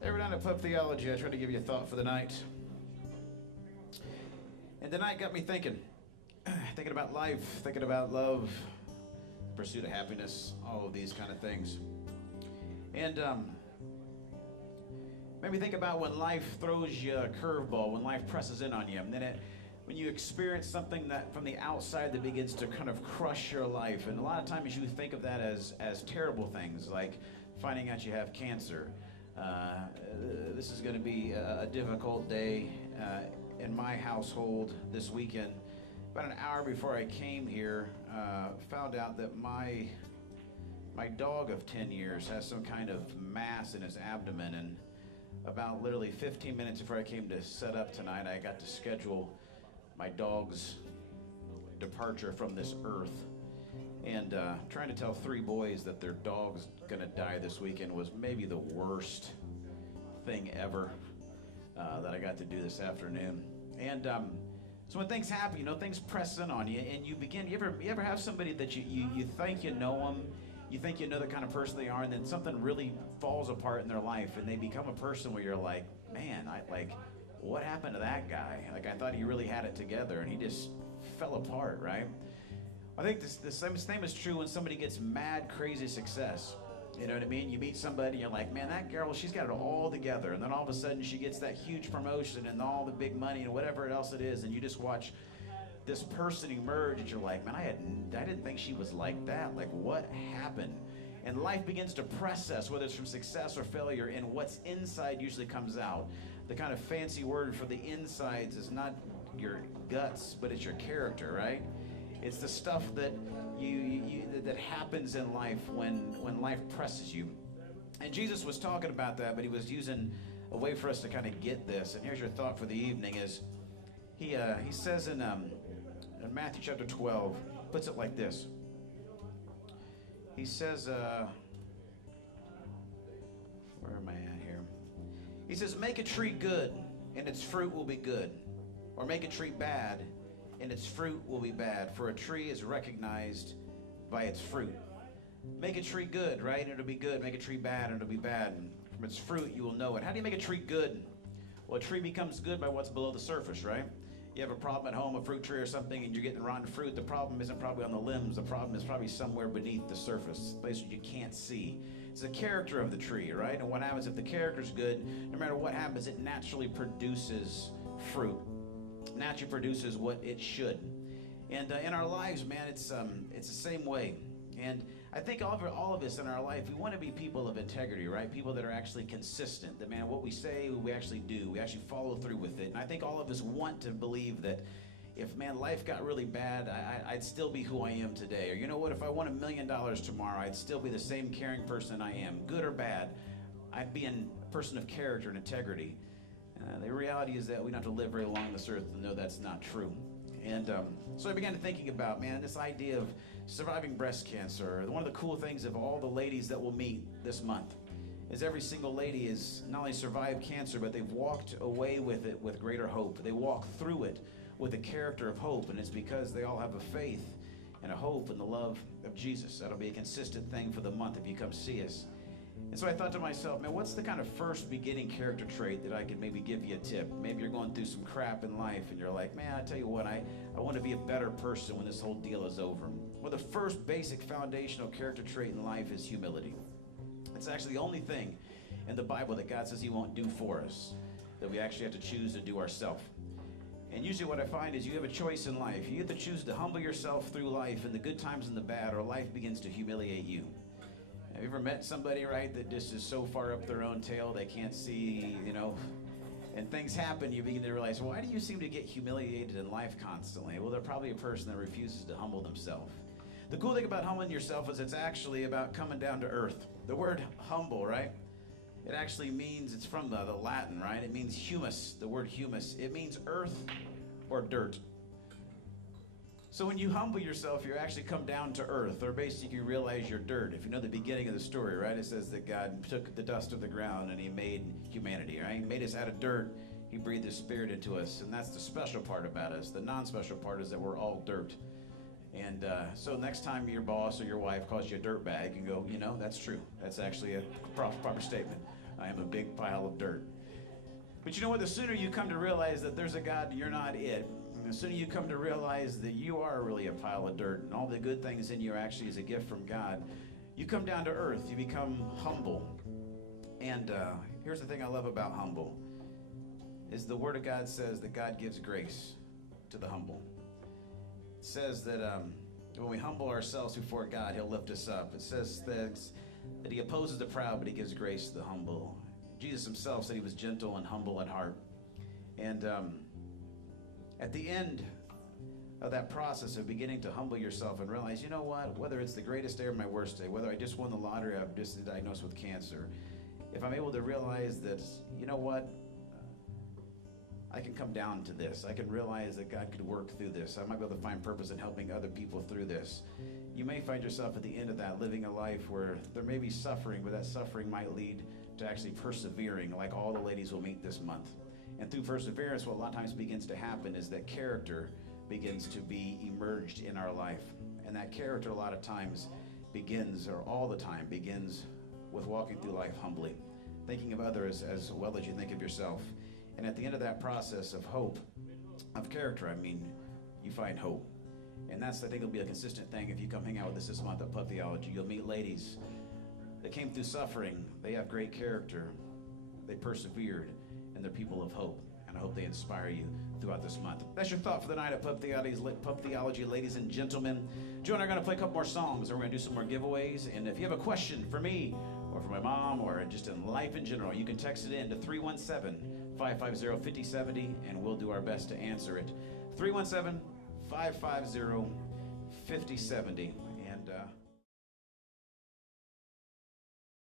Every night at Pub Theology, I try to give you a thought for the night. And tonight got me thinking. Thinking about life, thinking about love, pursuit of happiness, all of these kind of things. And made me think about when life throws you a curveball, when life presses in on you. And then when you experience something that from the outside that begins to kind of crush your life. And a lot of times you think of that as terrible things, like finding out you have cancer. This is going to be a difficult day in my household this weekend. About an hour before I came here, found out that my dog of 10 years has some kind of mass in his abdomen, and about literally 15 minutes before I came to set up tonight, I got to schedule my dog's departure from this earth. And trying to tell 3 boys that their dog's gonna die this weekend was maybe the worst thing ever that I got to do this afternoon. And so when things happen, things press in on you, and you ever have somebody that you think you know them, you think you know the kind of person they are, and then something really falls apart in their life, and they become a person where you're like, man, what happened to that guy? Like, I thought he really had it together, and he just fell apart, right? I think the same is true when somebody gets mad, crazy success. You know what I mean? You meet somebody, and you're like, man, that girl, she's got it all together. And then all of a sudden, she gets that huge promotion and all the big money and whatever else it is. And you just watch this person emerge, and you're like, man, I didn't think she was like that. Like, what happened? And life begins to press us, whether it's from success or failure, and what's inside usually comes out. The kind of fancy word for the insides is not your guts, but it's your character, right? It's the stuff that that happens in life when life presses you. And Jesus was talking about that, but he was using a way for us to kind of get this. And here's your thought for the evening: is he says in Matthew chapter 12, puts it like this. He says, where am I at here? He says, make a tree good, and its fruit will be good, or make a tree bad, and its fruit will be bad, for a tree is recognized by its fruit. Make a tree good, right, and it'll be good. Make a tree bad, and it'll be bad. And from its fruit, you will know it. How do you make a tree good? Well, a tree becomes good by what's below the surface, right? You have a problem at home, a fruit tree or something, and you're getting rotten fruit. The problem isn't probably on the limbs. The problem is probably somewhere beneath the surface, places you can't see. It's the character of the tree, right? And what happens if the character's good, no matter what happens, it naturally produces fruit. Naturally produces what it should. And in our lives, man, it's the same way. And I think all of us in our life, we want to be people of integrity, right? People that are actually consistent. That, man, what we say, we actually do. We actually follow through with it. And I think all of us want to believe that if, man, life got really bad, I'd still be who I am today. Or, you know what, if I won $1 million tomorrow, I'd still be the same caring person I am. Good or bad, I'd be a person of character and integrity. The reality is that we don't have to live very long on this earth to know that's not true. And so I began thinking about, man, this idea of surviving breast cancer. One of the cool things of all the ladies that we'll meet this month is every single lady has not only survived cancer, but they've walked away with it with greater hope. They walk through it with a character of hope, and it's because they all have a faith and a hope in the love of Jesus. That'll be a consistent thing for the month if you come see us. And so I thought to myself, man, what's the kind of first beginning character trait that I could maybe give you a tip? Maybe you're going through some crap in life and you're like, man, I tell you what, I want to be a better person when this whole deal is over. Well, the first basic foundational character trait in life is humility. It's actually the only thing in the Bible that God says he won't do for us, that we actually have to choose to do ourselves. And usually what I find is you have a choice in life. You have to choose to humble yourself through life in the good times and the bad, or life begins to humiliate you. Have you ever met somebody, right, that just is so far up their own tail they can't see, and things happen, you begin to realize, why do you seem to get humiliated in life constantly? Well, they're probably a person that refuses to humble themselves. The cool thing about humbling yourself is it's actually about coming down to earth. The word humble, right, it actually means, it's from the Latin, right? It means humus, the word humus. It means earth or dirt. So when you humble yourself, you actually come down to earth, or basically you realize you're dirt. If you know the beginning of the story, right, it says that God took the dust of the ground and he made humanity, right? He made us out of dirt. He breathed his spirit into us, and that's the special part about us. The non-special part is that we're all dirt. And so next time your boss or your wife calls you a dirtbag, you go, that's true. That's actually a proper statement. I am a big pile of dirt. But you know what? The sooner you come to realize that there's a God, you're not it. And the sooner you come to realize that you are really a pile of dirt and all the good things in you actually is a gift from God, you come down to earth. You become humble. And here's the thing I love about humble is the Word of God says that God gives grace to the humble. It says that when we humble ourselves before God, He'll lift us up. It says that He opposes the proud, but He gives grace to the humble. Jesus Himself said He was gentle and humble at heart. And at the end of that process of beginning to humble yourself and realize, you know what, whether it's the greatest day or my worst day, whether I just won the lottery or I've just been diagnosed with cancer, if I'm able to realize that, you know what, I can come down to this. I can realize that God could work through this. I might be able to find purpose in helping other people through this. You may find yourself at the end of that living a life where there may be suffering, but that suffering might lead to actually persevering, like all the ladies will meet this month. And through perseverance, what a lot of times begins to happen is that character begins to be emerged in our life. And that character a lot of times begins, or all the time begins, with walking through life humbly, thinking of others as well as you think of yourself. And at the end of that process of hope, of character, you find hope. And that's, I think, will be a consistent thing if you come hang out with us this month at Pub Theology. You'll meet ladies that came through suffering. They have great character. They persevered, and they're people of hope. And I hope they inspire you throughout this month. That's your thought for the night at Pub Theology, ladies and gentlemen. Joe and I are going to play a couple more songs, and we're going to do some more giveaways. And if you have a question for me, or for my mom, or just in life in general, you can text it in to 317-550-5070, and we'll do our best to answer it. 317-550-5070.